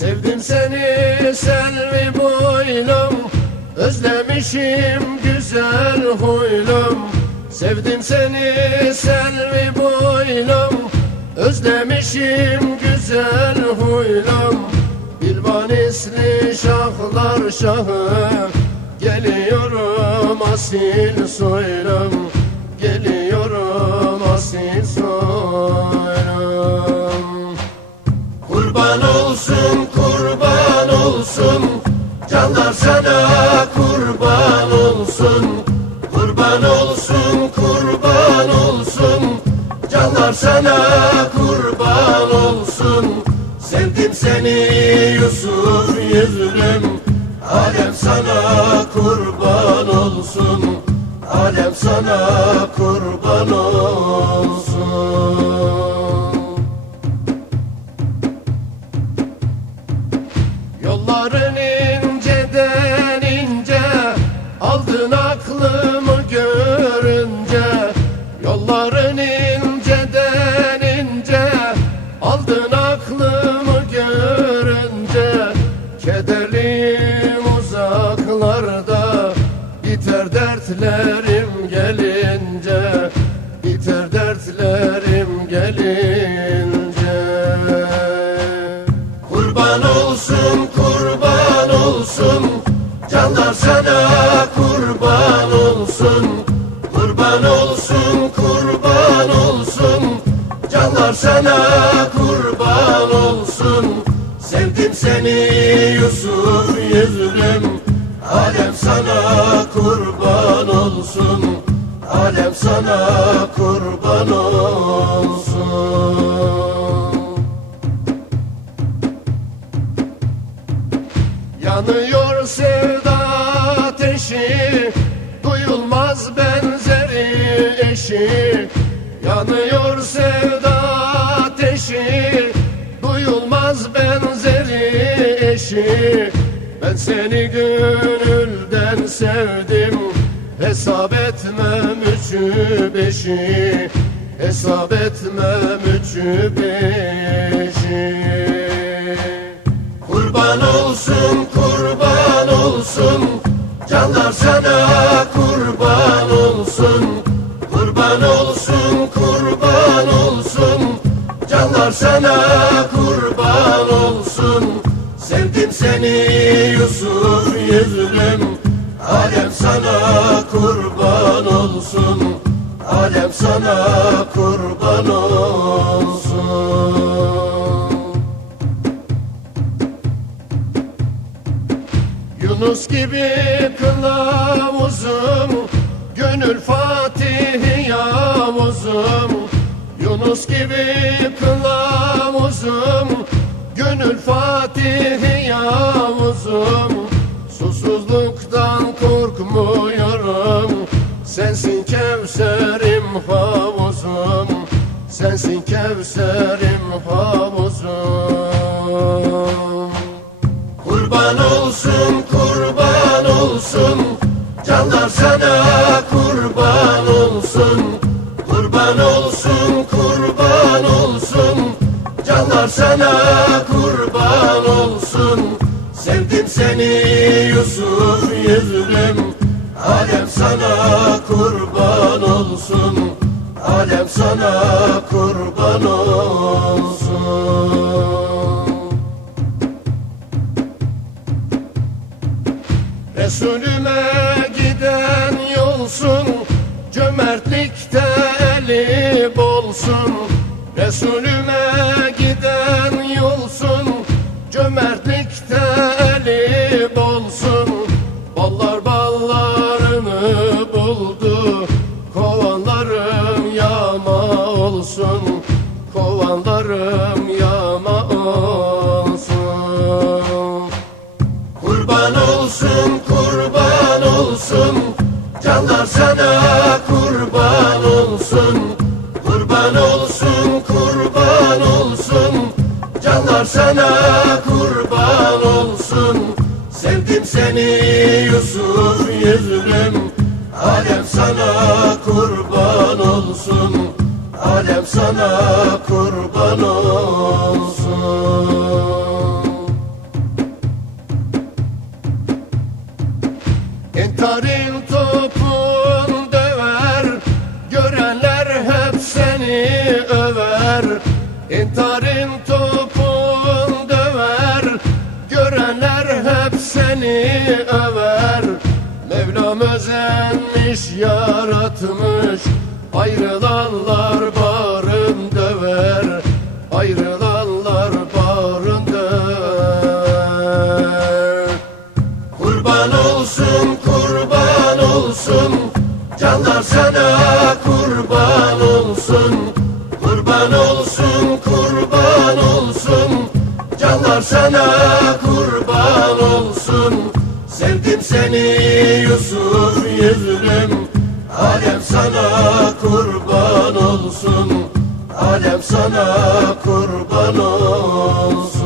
Sevdim seni selvi boylum Özlemişim güzel huylum. Sevdim seni selvi boylum Özlemişim güzel huylum. Bilbanisli şahlar şahı Geliyorum asil soylum. Geliyorum asil soylum Canlar sana kurban olsun. Kurban olsun kurban olsun. Canlar sana kurban olsun. Sevdim seni Yusuf yüzlüm. Alem sana kurban olsun. Alem sana kurban olsun Aldın aklımı görünce Yolların inceden ince Aldın aklımı görünce Kederliyim uzaklarda Biter dertlerim gelince Biter dertlerim gelince. Kurban olsun kurban olsun Canlar sana kurban olsun Kurban olsun kurban olsun. Canlar sana kurban olsun. Sevdim seni Yusuf yüzlüm. Alem sana kurban olsun. Alem sana kurban olsun. Yanıyor sevda ateşi Duyulmaz benzeri eşi Yanıyor sevda ateşi. Duyulmaz benzeri eşi Ben seni gönülden sevdim. Hesap etmem üçü beşi Hesap etmem üçü beşi. Kurban olsun kurban olsun Canlar sana kurban olsun. Kurban olsun kurban olsun. Canlar sana kurban olsun. Sevdim seni Yusuf yüzlüm. Alem sana kurban olsun. Alem sana kurban olsun Yunus gibi kılavuzum Gönül Fatih Yavuzum Yunus gibi kılavuzum Gönül Fatih Yavuzum Susuzluktan korkmuyorum Sensin Kevserim havuzum. Sensin Kevserim havuzum. Kurban olsun kurban olsun. Canlar sana kurban olsun. Kurban olsun kurban olsun. Canlar sana kurban olsun. Sevdim seni Yusuf yüzlüm Alem sana kurban olsun. Alem sana kurban olsun Resulüme giden yolsun Cömertlikte eli bolsun. Resulüme giden yolsun Cömertlikte eli bolsun. Ballar ballarını buldu Kovanlarım yağma olsun sana kurban olsun. Kurban olsun kurban olsun. Canlar sana kurban olsun. Sevdim seni Yusuf yüzlüm. Alem sana kurban olsun. Alem sana kurban olsun İntarın topun döver Görenler hep seni över. Mevlam özenmiş yaratmış Ayrılanlar barın döver. Ayrılanlar barın döver. Kurban olsun kurban olsun Canlar sana olsun. Sevdim seni Yusuf yüzlüm Alem sana kurban olsun. Alem sana kurban olsun